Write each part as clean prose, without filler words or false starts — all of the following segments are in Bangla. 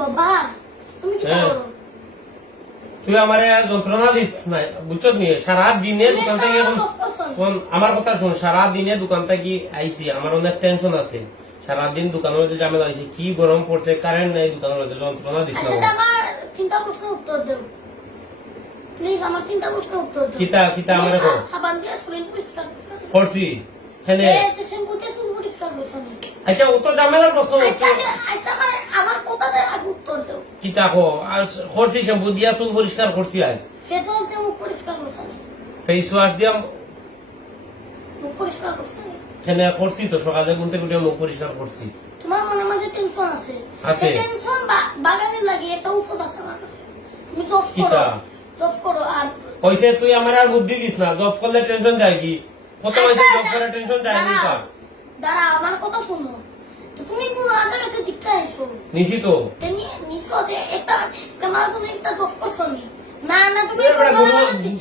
বাবা তুমি কি করো? তুই আমারে যন্ত্রণা দিস না, বুঝছ নি? সারা দিনে দোকান থেকে শোন আমার কথা শোন, সারা দিনে দোকান থেকে আইসি, আমার অনেক টেনশন আছে। সারাদিন দোকানের মধ্যে ঝামেলা হয়েছে, কি গরম পড়ছে, কারেন্ট নেই দোকানের মধ্যে, যন্ত্রণা দিস না। আচ্ছা আমার চিন্তা প্রশ্ন উত্তর দাও প্লিজ, আমার চিন্তা প্রশ্ন উত্তর দাও। কিতা কিতা আমারে কর সাবান দিয়ে শরীর পরিষ্কার করছো? করছি হেনে। শ্যাম্পুতে চুল পরিষ্কার করছো নি? আচ্ছা ও তো ঝামেলার প্রশ্ন হচ্ছে। আচ্ছা আমার কথাটা আগে উত্তর দাও। কিতা কো আর করছি, শ্যাম্পু দিয়া চুল পরিষ্কার করছি, আজ ফেস ওয়াশ দিয়ে মুখ পরিষ্কার করছো নি? ফেস ওয়াশ দিয়া মুখ পরিষ্কার করছো নি? হেনে করছি তো, সকালে ঘুম থেকে উঠে মুখ পরিষ্কার করছি। তোমার মনে মাঝে টেনশন আছে, আছে। এই টেনশন বাগানে লাগিয়ে একটা ঔষধ আছে আমার কাছে, তুমি জব করো, কিতা? জব করো। আর কইছে তুই আমার আর বুদ্ধি দিস না, জব করলে টেনশন যায় কি? কত মাসে জব করে টেনশন যায় নি কা? দাঁড়া আমার কথা শোনো, তো তুমি কোন আজার কাছে দীক্ষা এসো নিছি তো। তেনি নিছো যে একটা তোমার তুমি একটা জব করছো নি? না না তুমি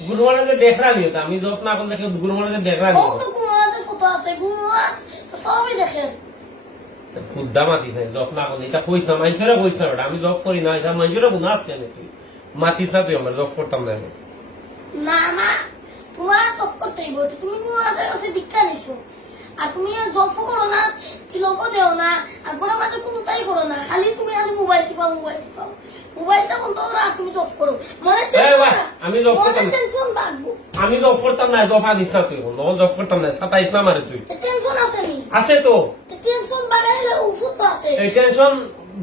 গুরু মহারাজে দেখলাম, আমি জব না করলে গুরু মহারাজে দেখলাম। ও তো কোন আজার কত আছে, গুরু আজ সবই দেখে। খুদ্দা মাতিস না, জব না করলে এটা কইস না, মানুষেরা কইস না, আমি জব করি না, এটা মানুষেরা গুণা আছে কেন? তুই মাতিস না, তুই আমার জব করতাম না। না না তোমার জব করতে হইব, তুমি কোন আজার কাছে দীক্ষা নিছো, আর তুমি জব করো না, তিলক দেও না, আর গোড়া মাঝে কোনো তাই করো না, খালি তুমি খালি মোবাইল টিপাও, মোবাইলটা বন্ধ করো আর তুমি জব করো। আমি জব করতাম না, টেনশন বাড়বো, আমি জব করতাম না, জব আনিস না তুই, জব করতাম না, সাতাইস না মারে তুই। টেনশন আছে নি? আছে তো। টেনশন বাড়াইলে ওষুধ তো আছে। এই টেনশন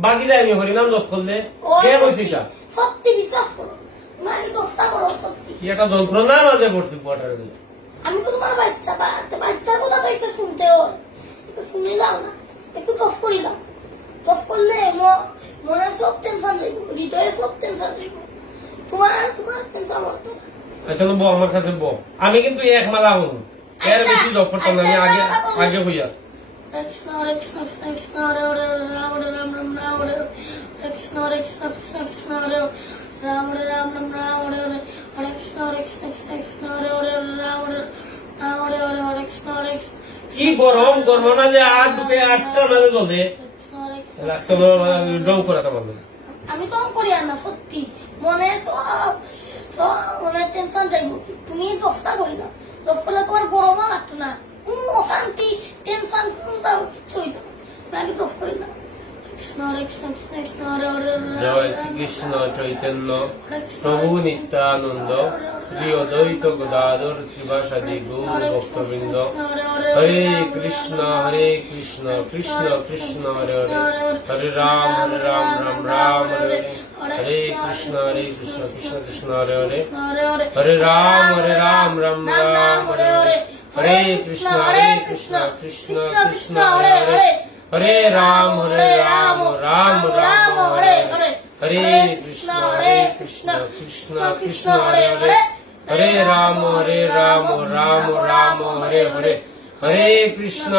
বাকি যায় আমি হরিনাম জব করলে কে কইছি কা? সত্যি বিশ্বাস করো, তুমি আগে চেষ্টা করো, সত্যি। কি একটা যন্ত্রণার মাঝে পড়ছি কোয়ার্টারে। আমি তো তোমার বাচ্চা, বাচ্চার কথা তো একটু শুনতে হয়, একটু শুনিলাম না, একটু টফ করিলাম, টফ করলে মনে সব টেনশন যাইব, হৃদয়ে সব টেনশন যাইব, তোমার টেনশন হতো। আচ্ছা বো আমার কাছে বো, আমি কিন্তু এক মালা হব, এর বেশি জব করতাম না, আমি আগে হইয়া। কৃষ্ণ হরে কৃষ্ণ কৃষ্ণ কৃষ্ণ হরে হরে রাম হরে রাম রাম রাম হরে হরে কৃষ্ণ হরে কৃষ্ণ কৃষ্ণ কৃষ্ণ হরে রাম হরে রাম রাম রাম হরে হরে হরে কৃষ্ণ কৃষ্ণ কৃষ্ণ হরে হরে রাম হরে রাম হরে হরে হরে কৃষ্ণ হরে কৃষ্ণ। কি গরম গরম না যে আট দুটো আটটা না চলে লাগতো ডং করা তোমার। আমি তো করি না, সত্যি মনে সব মনে টেনশন যাইব, তুমি দশটা করি না, দশ করলে তোমার গরমও লাগতো না, কোনো অশান্তি টেনশন কোনটা কিচ্ছু হইতো না, আমি দশ করি না। কৃষ্ণ হরে কৃষ্ণ কৃষ্ণ কৃষ্ণ হরে হরে জয় শ্রীকৃষ্ণ চৈতন্য প্রভু নিত্যানন্দ শ্রী অদ্বৈত গদাধর শিবাসাদি গৌর ভক্তবৃন্দ। হরে কৃষ্ণ কৃষ্ণ কৃষ্ণ হরে হরে, হরে রাম রাম রাম হরে হরে, হরে কৃষ্ণ কৃষ্ণ কৃষ্ণ হরে হরে, হরে রাম রাম রাম হরে হরে, হরে কৃষ্ণ কৃষ্ণ কৃষ্ণ হরে হরে, হরে রাম রাম রাম হরে হরে, হরে কৃষ্ণ কৃষ্ণ কৃষ্ণ হরে হরে, হরে রাম রাম রাম হরে হরে, হরে কৃষ্ণ।